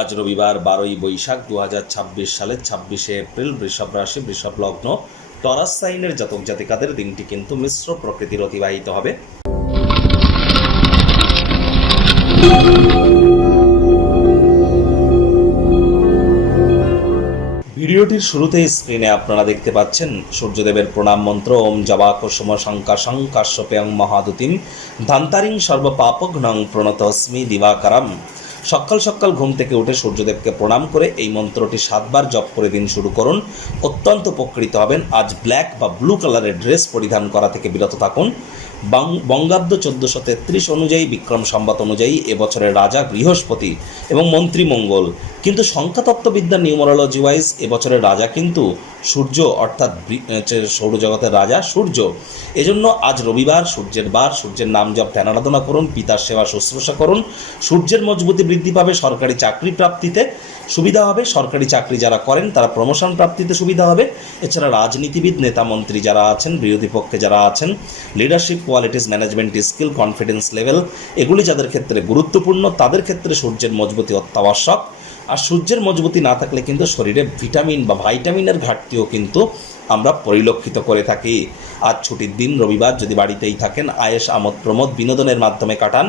আজ রবিবার 12ই বৈশাখ 2026 সালের 26শে এপ্রিল। বৃষভ রাশি, বৃষভ লগ্ন, টরাস সাইনের জাতক জাতিকাদের দিনটি কিন্তু মিশ্র প্রকৃতির অতিবাহিত হবে। ভিডিওটির শুরুতেই স্ক্রিনে আপনারা দেখতে পাচ্ছেন সূর্যদেবের প্রণাম মন্ত্র ওম জবা কুসুম শঙ্কাশং কাশ্যপেয়ং মহাদুতিম ধান্তারিং সর্বপাপঘ্নং প্রণতস্মি দিবাকারম। সকাল সকাল ঘুম থেকে উঠে সূর্যদেবকে প্রণাম করে এই মন্ত্রটি 7 বার জপ করে দিন শুরু করুন। অত্যন্ত উপকৃত হবেন। আজ ব্ল্যাক বা ব্লু কালারের ড্রেস পরিধান করা থেকে বিরত থাকুন। বঙ্গাব্দ 1433 অনুযায়ী, বিক্রম সম্বত অনুযায়ী এবছরের রাজা বৃহস্পতি এবং মন্ত্রী মঙ্গল, কিন্তু সংখ্যাতত্ত্ববিদ্যা নিউমারোলজি ওয়াইজ এবছরের রাজা কিন্তু সূর্য, অর্থাৎ সৌরজগতের রাজা সূর্য। এজন্য আজ রবিবার, সূর্যের বার, সূর্যের নাম জপ ধ্যান আরাধনা করুন, পিতার সেবা শুশ্রূষা করুন। সূর্যের মজবুতি বৃদ্ধি পাবে, সরকারি চাকরি প্রাপ্তিতে সুবিধা হবে। সরকারি চাকরি যারা করেন তারা প্রমোশন প্রাপ্তিতে সুবিধা হবে। এছাড়া রাজনীতিবিদ, নেতা মন্ত্রী যারা আছেন, বিরোধী পক্ষে যারা আছেন, leadership qualities, management skill, confidence level, এগুলি যাদের ক্ষেত্রে গুরুত্বপূর্ণ তাদের ক্ষেত্রে সূর্যের মজবুতি অত্যাবশ্যক। আর সূর্যের মজবুতি না থাকলে কিন্তু শরীরে ভিটামিন বা ভাইটামিনের ঘাটতিও কিন্তু আমরা পরিলক্ষিত করে থাকি। আজ ছুটির দিন রবিবার, যদি বাড়িতেই থাকেন আয়েশ আমোদ প্রমোদ বিনোদনের মাধ্যমে কাটান।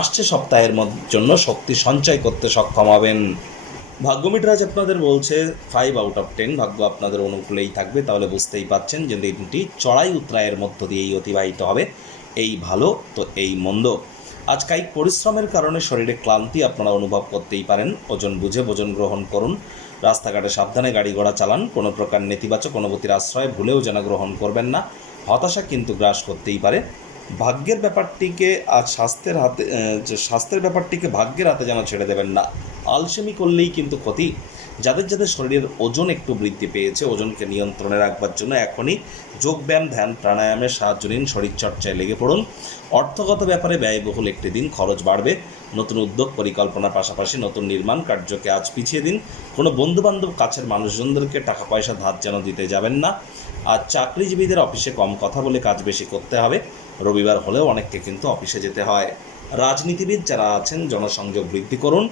আসছে সপ্তাহের জন্য শক্তি সঞ্চয় করতে সক্ষম হবেন। ভাগ্যমিটার আজ আপনাদের বলছে 5 আউট অফ 10, ভাগ্য আপনাদের অনুকূলেই থাকবে। তাহলে বুঝতেই পাচ্ছেন যে দিনটি চড়াই উতরায়ের মধ্য দিয়েই অতিবাহিত হবে। এই ভালো তো এই মন্দ। আজ কায়িক পরিশ্রমের কারণে শরীরে ক্লান্তি আপনারা অনুভব করতেই পারেন। ওজন বুঝে ভোজন গ্রহণ করুন। রাস্তাঘাটে সাবধানে গাড়ি ঘোড়া চালান। কোনো প্রকার নেতিবাচক অনুভূতির আশ্রয় ভুলেও যেন গ্রহণ করবেন না। হতাশা কিন্তু গ্রাস করতেই পারে। ভাগ্যের ব্যাপারটিকে আজ স্বাস্থ্যের ব্যাপারটিকে ভাগ্যের হাতে যেন ছেড়ে দেবেন না। আলসেমি করলেই কিন্তু ক্ষতি। যাদের যাদের শরীরের ওজন একটু বৃদ্ধি পেয়েছে, ওজনকে নিয়ন্ত্রণে রাখবার জন্য এখনই যোগব্যায়াম, ধ্যান, প্রাণায়ামের সাহায্য নিন। শরীরচর্চায় লেগে পড়ুন। অর্থগত ব্যাপারে ব্যয়বহুল একটি দিন, খরচ বাড়বে। নতুন উদ্যোগ পরিকল্পনার পাশাপাশি নতুন নির্মাণ কার্যকে আজ পিছিয়ে দিন। কোনো বন্ধুবান্ধব, কাছের মানুষজনদেরকে টাকা পয়সা ধার যেন দিতে যাবেন না। আর চাকরিজীবীদের অফিসে কম কথা বলে কাজ বেশি করতে হবে। রবিবার হলেও অনেককে কিন্তু অফিসে যেতে হয়। রাজনীতিবিদ যারা আছেন জনসংযোগ বৃদ্ধি করুন।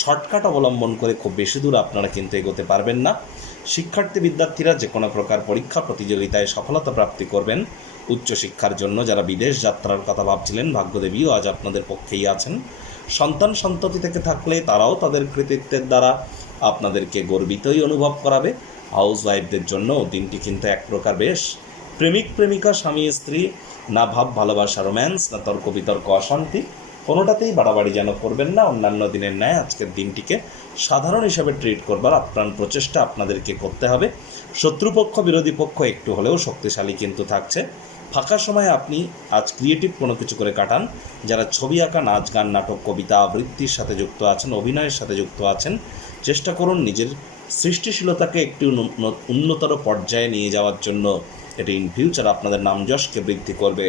শর্টকাট অবলম্বন করে খুব বেশি দূর আপনারা কিন্তু এগোতে পারবেন না। শিক্ষার্থী বিদ্যার্থীরা যে কোনো প্রকার পরীক্ষা প্রতিযোগিতায় সফলতা প্রাপ্তি করবেন। উচ্চশিক্ষার জন্য যারা বিদেশ যাত্রার কথা ভাবছিলেন, ভাগ্যদেবীও আজ আপনাদের পক্ষেই আছেন। সন্তান সন্ততি থেকে থাকলে তারাও তাদের কৃতিত্বের দ্বারা আপনাদেরকে গর্বিতই অনুভব করাবে। হাউস ওয়াইফদের জন্য দিনটি কিন্তু এক প্রকার বেশ। প্রেমিক প্রেমিকা, স্বামী স্ত্রী, না ভাব ভালোবাসা রোম্যান্স, না তর্ক বিতর্ক অশান্তি, কোনোটাতেই বাড়াবাড়ি যেন করবেন না। অন্যান্য দিনের ন্যায় আজকের দিনটিকে সাধারণ হিসাবে ট্রিট করবার আপ্রাণ প্রচেষ্টা আপনাদেরকে করতে হবে। শত্রুপক্ষ, বিরোধী পক্ষ একটু হলেও শক্তিশালী কিন্তু থাকছে। ফাঁকা সময়ে আপনি আজ ক্রিয়েটিভ কোনো কিছু করে কাটান। যারা ছবি আঁকা, নাচ, গান, নাটক, কবিতা আবৃত্তির সাথে যুক্ত আছেন, অভিনয়ের সাথে যুক্ত আছেন, চেষ্টা করুন নিজের সৃষ্টিশীলতাকে একটু উন্নতর পর্যায়ে নিয়ে যাওয়ার জন্য। এটি ইন ফিউচার আপনাদের নামযশকে বৃদ্ধি করবে।